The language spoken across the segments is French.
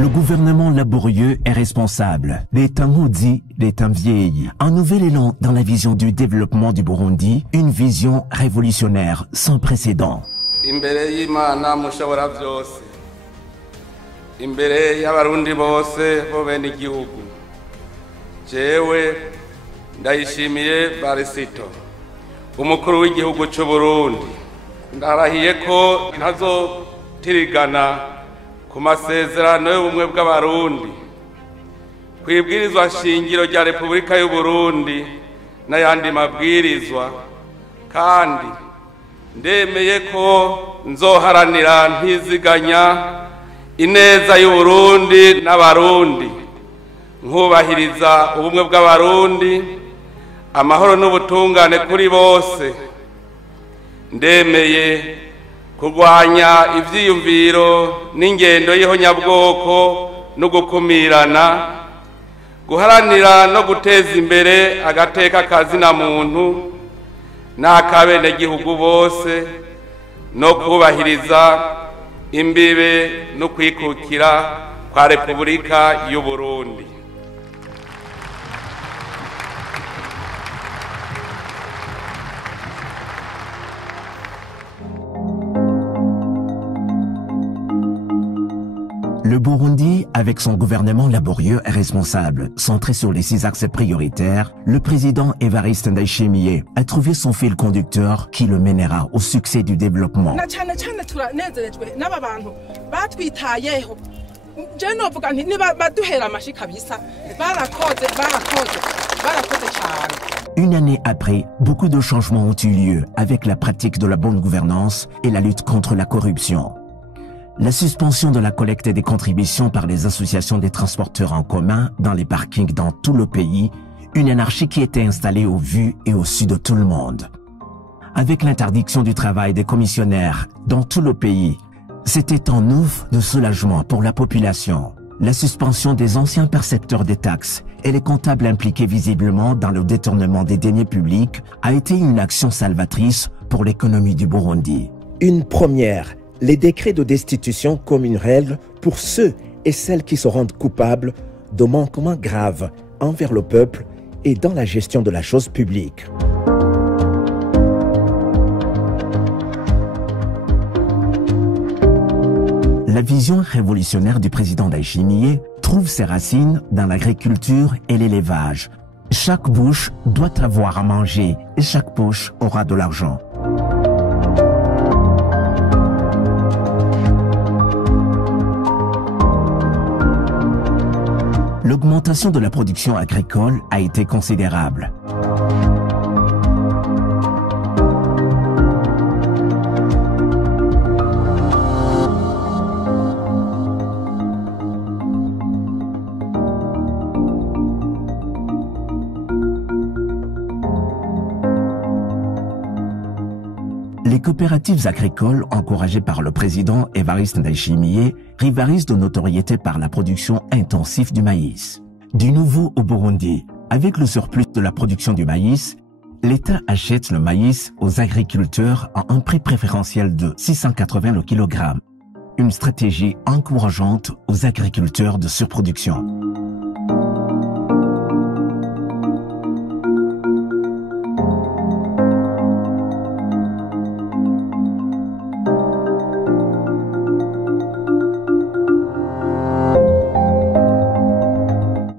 Le gouvernement laborieux est responsable. Les temps maudits, les temps vieillis. Un nouvel élan dans la vision du développement du Burundi, une vision révolutionnaire sans précédent. Imbere y'Imana mushobora byose. Imbere y'abarundi bose bo bene igihugu. Jewe ndayishimiye Barisito, umukuru w'igihugu cy'u Burundi. Ndarahiye ko ntazotirigana ku masezerano y'ubumwe bw'abarundi, kwibwirizwa shingiro rya Repubulika y'u Burundi n'ayandi mabwirizwa, kandi ndemeye ko nzoharanira ntiziganya ineza y'u Burundi n'abarundi, nkubahiriza ubumwe bw'abarundi, amahoro n'ubutungane kuri bose. Ndemeye kurwanya ivyiyumviro n'ingendo y'ihonyabwoko no gukumirana, guharanira no guteza imbere agateka kazina muntu n'akabenegihugu bose, no kubahiriza imbibe no kwikukira kwa Repubulika y'u Burundi. Le Burundi, avec son gouvernement laborieux et responsable, centré sur les 6 axes prioritaires, le président Evariste Ndayishimiye a trouvé son fil conducteur qui le mènera au succès du développement. Une année après, beaucoup de changements ont eu lieu avec la pratique de la bonne gouvernance et la lutte contre la corruption. La suspension de la collecte des contributions par les associations des transporteurs en commun dans les parkings dans tout le pays, une anarchie qui était installée au vu et au su de tout le monde. Avec l'interdiction du travail des commissionnaires dans tout le pays, c'était un ouf de soulagement pour la population. La suspension des anciens percepteurs des taxes et les comptables impliqués visiblement dans le détournement des deniers publics a été une action salvatrice pour l'économie du Burundi. Une première. Les décrets de destitution comme une règle pour ceux et celles qui se rendent coupables de manquements graves envers le peuple et dans la gestion de la chose publique. La vision révolutionnaire du président Ndayishimiye trouve ses racines dans l'agriculture et l'élevage. Chaque bouche doit avoir à manger et chaque poche aura de l'argent. L'augmentation de la production agricole a été considérable. Les coopératives agricoles, encouragées par le président Evariste Ndayishimiye, rivalisent de notoriété par la production intensive du maïs. Du nouveau au Burundi, avec le surplus de la production du maïs, l'État achète le maïs aux agriculteurs à un prix préférentiel de 680 le kilogramme. Une stratégie encourageante aux agriculteurs de surproduction.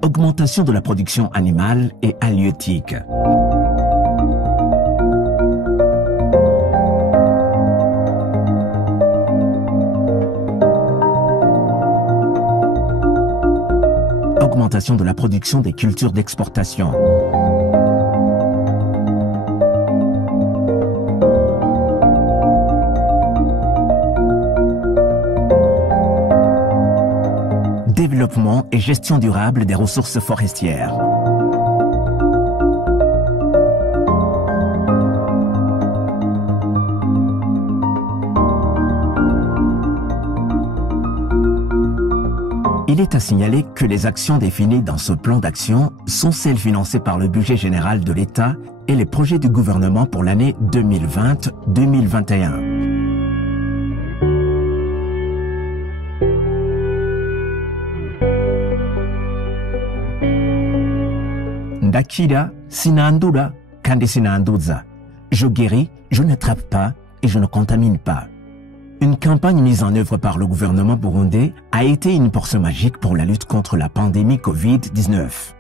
Augmentation de la production animale et halieutique. Augmentation de la production des cultures d'exportation. Développement et gestion durable des ressources forestières. Il est à signaler que les actions définies dans ce plan d'action sont celles financées par le budget général de l'État et les projets du gouvernement pour l'année 2020-2021. Ndakira, sinandura, kandi sinanduza. Je guéris, je n'attrape pas et je ne contamine pas. Une campagne mise en œuvre par le gouvernement burundais a été une portion magique pour la lutte contre la pandémie Covid-19.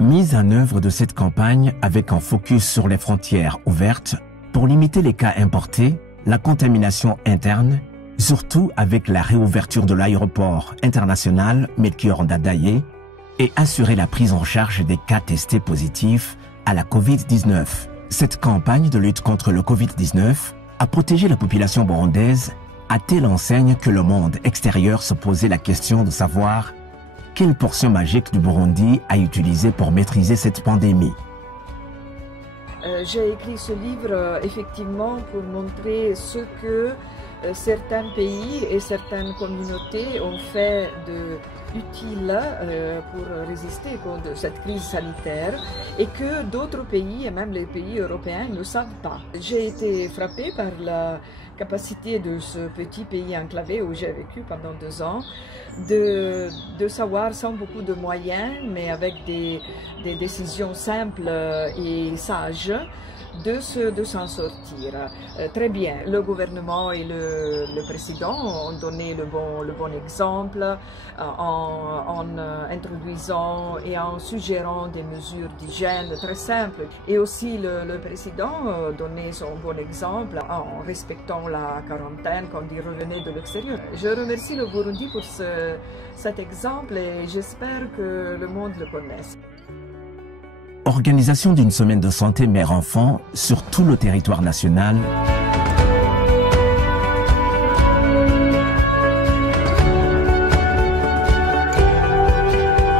Mise en œuvre de cette campagne avec un focus sur les frontières ouvertes pour limiter les cas importés, la contamination interne, surtout avec la réouverture de l'aéroport international Melchior Ndadaye et assurer la prise en charge des cas testés positifs à la Covid-19. Cette campagne de lutte contre le Covid-19 a protégé la population burundaise à telle enseigne que le monde extérieur se posait la question de savoir quelle portion magique du Burundi a utilisé pour maîtriser cette pandémie. J'ai écrit ce livre effectivement pour montrer ce que certains pays et certaines communautés ont fait d'utile pour résister contre cette crise sanitaire et que d'autres pays, et même les pays européens, ne savent pas. J'ai été frappée par la capacité de ce petit pays enclavé où j'ai vécu pendant 2 ans de savoir sans beaucoup de moyens, mais avec des décisions simples et sages, de s'en sortir. Très bien, le gouvernement et le président ont donné le bon exemple en introduisant et en suggérant des mesures d'hygiène très simples. Et aussi le président a donné son bon exemple en respectant la quarantaine quand il revenait de l'extérieur. Je remercie le Burundi pour cet exemple et j'espère que le monde le connaisse. Organisation d'une semaine de santé mère-enfant sur tout le territoire national.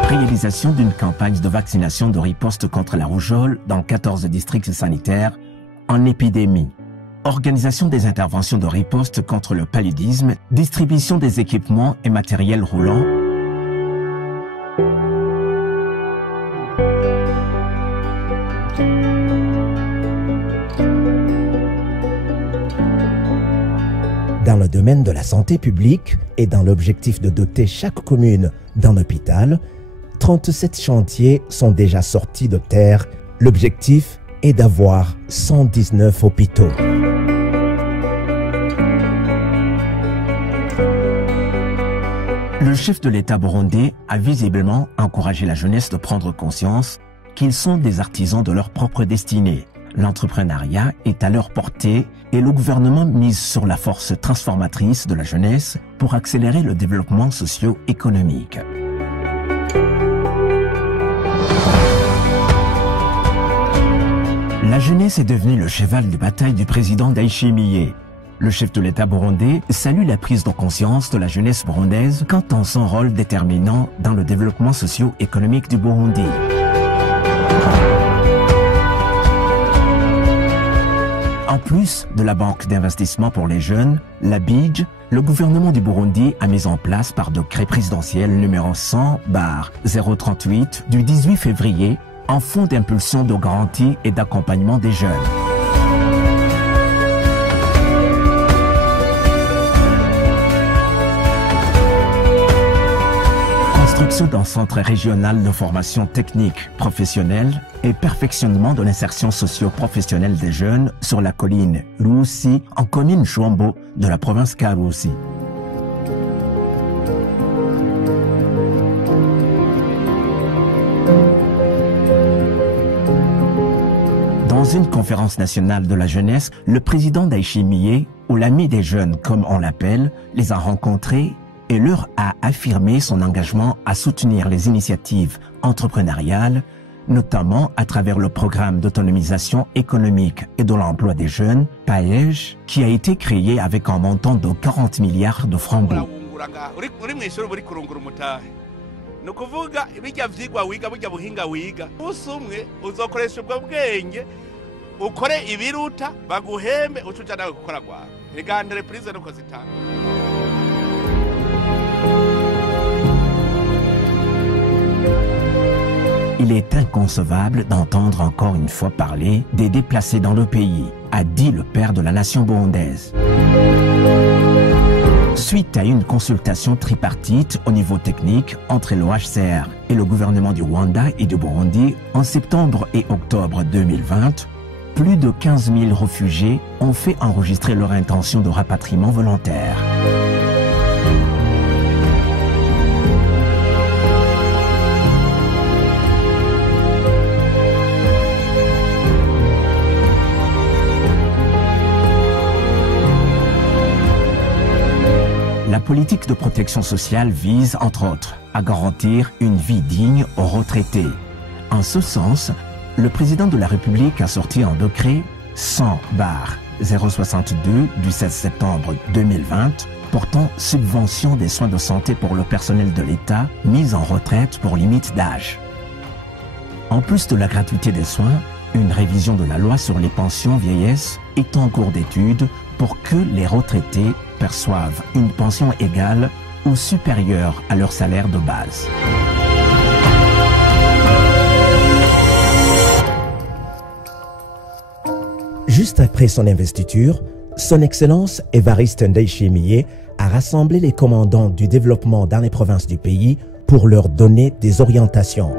Réalisation d'une campagne de vaccination de riposte contre la rougeole dans 14 districts sanitaires en épidémie. Organisation des interventions de riposte contre le paludisme, distribution des équipements et matériels roulants. Dans le domaine de la santé publique et dans l'objectif de doter chaque commune d'un hôpital, 37 chantiers sont déjà sortis de terre. L'objectif est d'avoir 119 hôpitaux. Le chef de l'État burundais a visiblement encouragé la jeunesse de prendre conscience qu'ils sont des artisans de leur propre destinée. L'entrepreneuriat est à leur portée et le gouvernement mise sur la force transformatrice de la jeunesse pour accélérer le développement socio-économique. La jeunesse est devenue le cheval de bataille du président Ndayishimiye. Le chef de l'État burundais salue la prise de conscience de la jeunesse burundaise quant à son rôle déterminant dans le développement socio-économique du Burundi. En plus de la Banque d'investissement pour les jeunes, la BIJ, le gouvernement du Burundi a mis en place par décret présidentiel numéro 100/038 du 18 février un fonds d'impulsion de garantie et d'accompagnement des jeunes. Construction d'un centre régional de formation technique professionnelle et perfectionnement de l'insertion socio-professionnelle des jeunes sur la colline Rusi en commune Chouambo de la province Karusi. Dans une conférence nationale de la jeunesse, le président Ndayishimiye, ou l'ami des jeunes comme on l'appelle, les a rencontrés et leur a affirmé son engagement à soutenir les initiatives entrepreneuriales, notamment à travers le programme d'autonomisation économique et de l'emploi des jeunes, PAEJ, qui a été créé avec un montant de 40 milliards de francs bleus. Il est inconcevable d'entendre encore une fois parler des déplacés dans le pays, a dit le père de la nation burundaise. Suite suite à une consultation tripartite au niveau technique entre l'OHCR et le gouvernement du Rwanda et du Burundi en septembre et octobre 2020, plus de 15 000 réfugiés ont fait enregistrer leur intention de rapatriement volontaire. La politique de protection sociale vise, entre autres, à garantir une vie digne aux retraités. En ce sens, le président de la République a sorti un décret 100/062 du 16 septembre 2020 portant subvention des soins de santé pour le personnel de l'État mis en retraite pour limite d'âge. En plus de la gratuité des soins, une révision de la loi sur les pensions vieillesse est en cours d'étude pour que les retraités perçoivent une pension égale ou supérieure à leur salaire de base. Juste après son investiture, Son Excellence Évariste Ndayishimiye a rassemblé les commandants du développement dans les provinces du pays pour leur donner des orientations.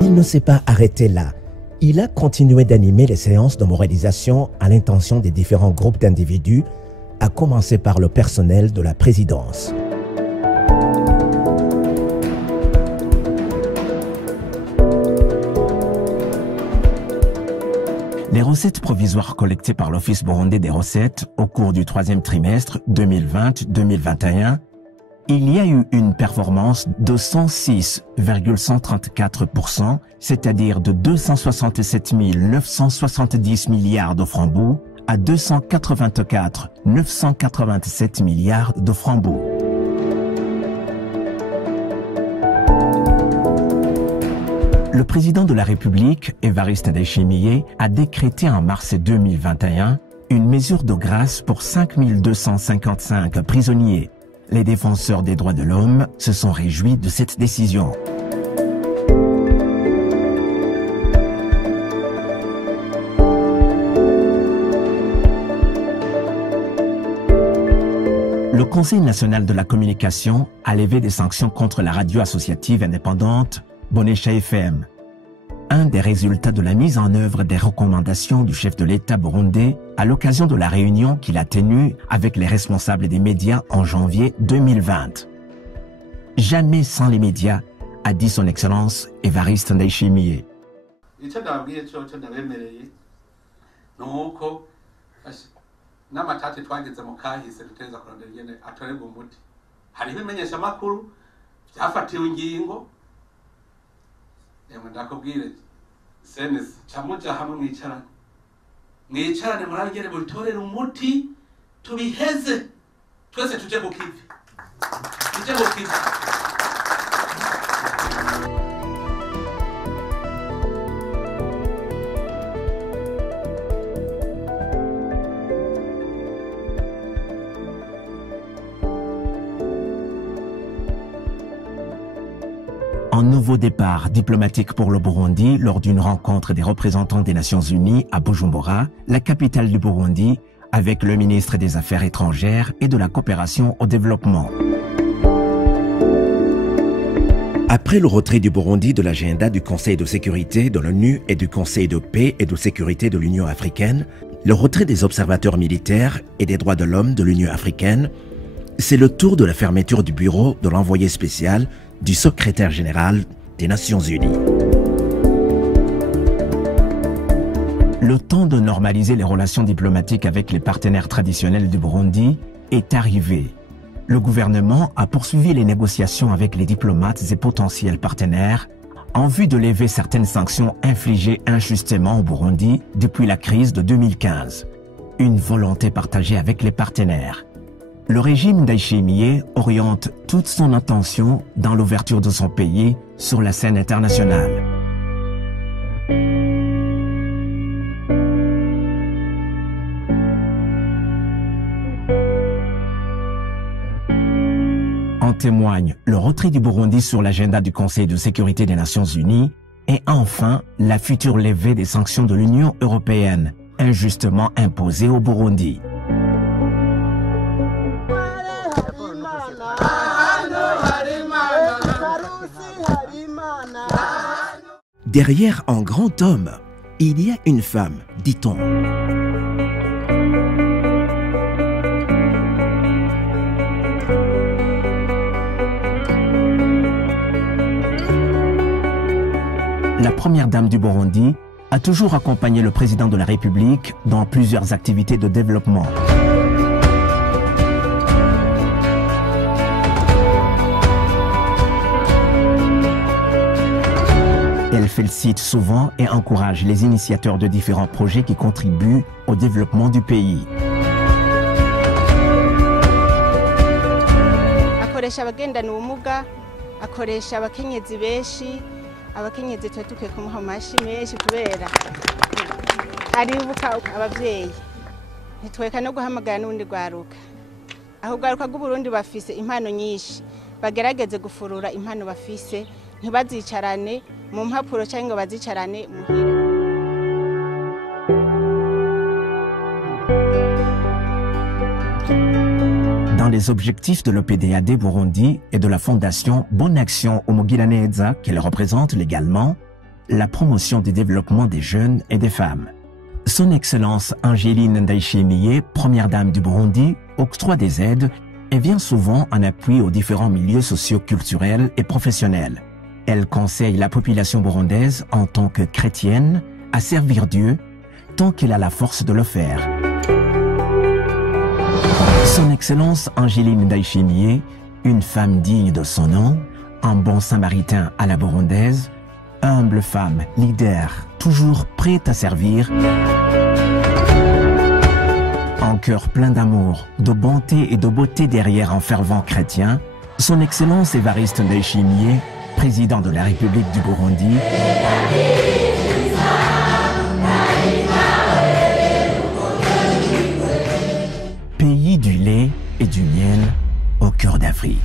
Il ne s'est pas arrêté là. Il a continué d'animer les séances de moralisation à l'intention des différents groupes d'individus, à commencer par le personnel de la présidence. Les recettes provisoires collectées par l'Office burundais des recettes au cours du troisième trimestre 2020-2021, il y a eu une performance de 106,134%, c'est-à-dire de 267 970 milliards de francs bouts à 284 987 milliards de francs bouts. Le président de la République, Évariste Ndayishimiye, a décrété en mars 2021 une mesure de grâce pour 5 255 prisonniers. Les défenseurs des droits de l'homme se sont réjouis de cette décision. Le Conseil national de la communication a levé des sanctions contre la radio associative indépendante Bonesha FM. Un des résultats de la mise en œuvre des recommandations du chef de l'État burundais à l'occasion de la réunion qu'il a tenue avec les responsables des médias en janvier 2020. Jamais sans les médias, a dit son Excellence Évariste Ndayishimiye. ndakubwire senesi camuja hamwe mwicarane muragere mubitorere umuti tubiheze twese tuje ku kivi. Un nouveau départ diplomatique pour le Burundi lors d'une rencontre des représentants des Nations Unies à Bujumbura, la capitale du Burundi, avec le ministre des Affaires étrangères et de la coopération au développement. Après le retrait du Burundi de l'agenda du Conseil de sécurité de l'ONU et du Conseil de paix et de sécurité de l'Union africaine, le retrait des observateurs militaires et des droits de l'homme de l'Union africaine, c'est le tour de la fermeture du bureau de l'envoyé spécial du secrétaire général des Nations Unies. Le temps de normaliser les relations diplomatiques avec les partenaires traditionnels du Burundi est arrivé. Le gouvernement a poursuivi les négociations avec les diplomates et potentiels partenaires en vue de lever certaines sanctions infligées injustement au Burundi depuis la crise de 2015. Une volonté partagée avec les partenaires. Le régime Ndayishimiye oriente toute son attention dans l'ouverture de son pays sur la scène internationale. En témoigne le retrait du Burundi sur l'agenda du Conseil de sécurité des Nations Unies et enfin la future levée des sanctions de l'Union européenne injustement imposée au Burundi. Derrière un grand homme, il y a une femme, dit-on. La première dame du Burundi a toujours accompagné le président de la République dans plusieurs activités de développement. Elle félicite souvent et encourage les initiateurs de différents projets qui contribuent au développement du pays. Akoresha abagendana ubumuga, akoresha abakenyezi benshi, abakenyezi twe tukwiye kumuha amashi menshi kubera aribuka abavyeyi. Ntitweka no guhamagara n'undi rwaruka. Aho rwaruka rw'Uburundi bafise impano nyinshi, bagerageze gufurura impano bafise, ntibazicarane mu mpapuro cyangwa bazicarane muhira. Dans les objectifs de l'OPDAD Burundi et de la fondation Bonne Action Umugiraneza qu'elle représente légalement, la promotion du développement des jeunes et des femmes. Son Excellence Angéline Ndayishimiye, première dame du Burundi, octroie des aides et vient souvent en appui aux différents milieux socio-culturels et professionnels. Elle conseille la population burundaise en tant que chrétienne à servir Dieu tant qu'elle a la force de le faire. Son Excellence Angéline Ndayishimiye, une femme digne de son nom, un bon samaritain à la burundaise, humble femme, leader, toujours prête à servir, un cœur plein d'amour, de bonté et de beauté derrière un fervent chrétien, Son Excellence Évariste Ndayishimiye, président de la République du Burundi, pays du lait et du miel au cœur d'Afrique.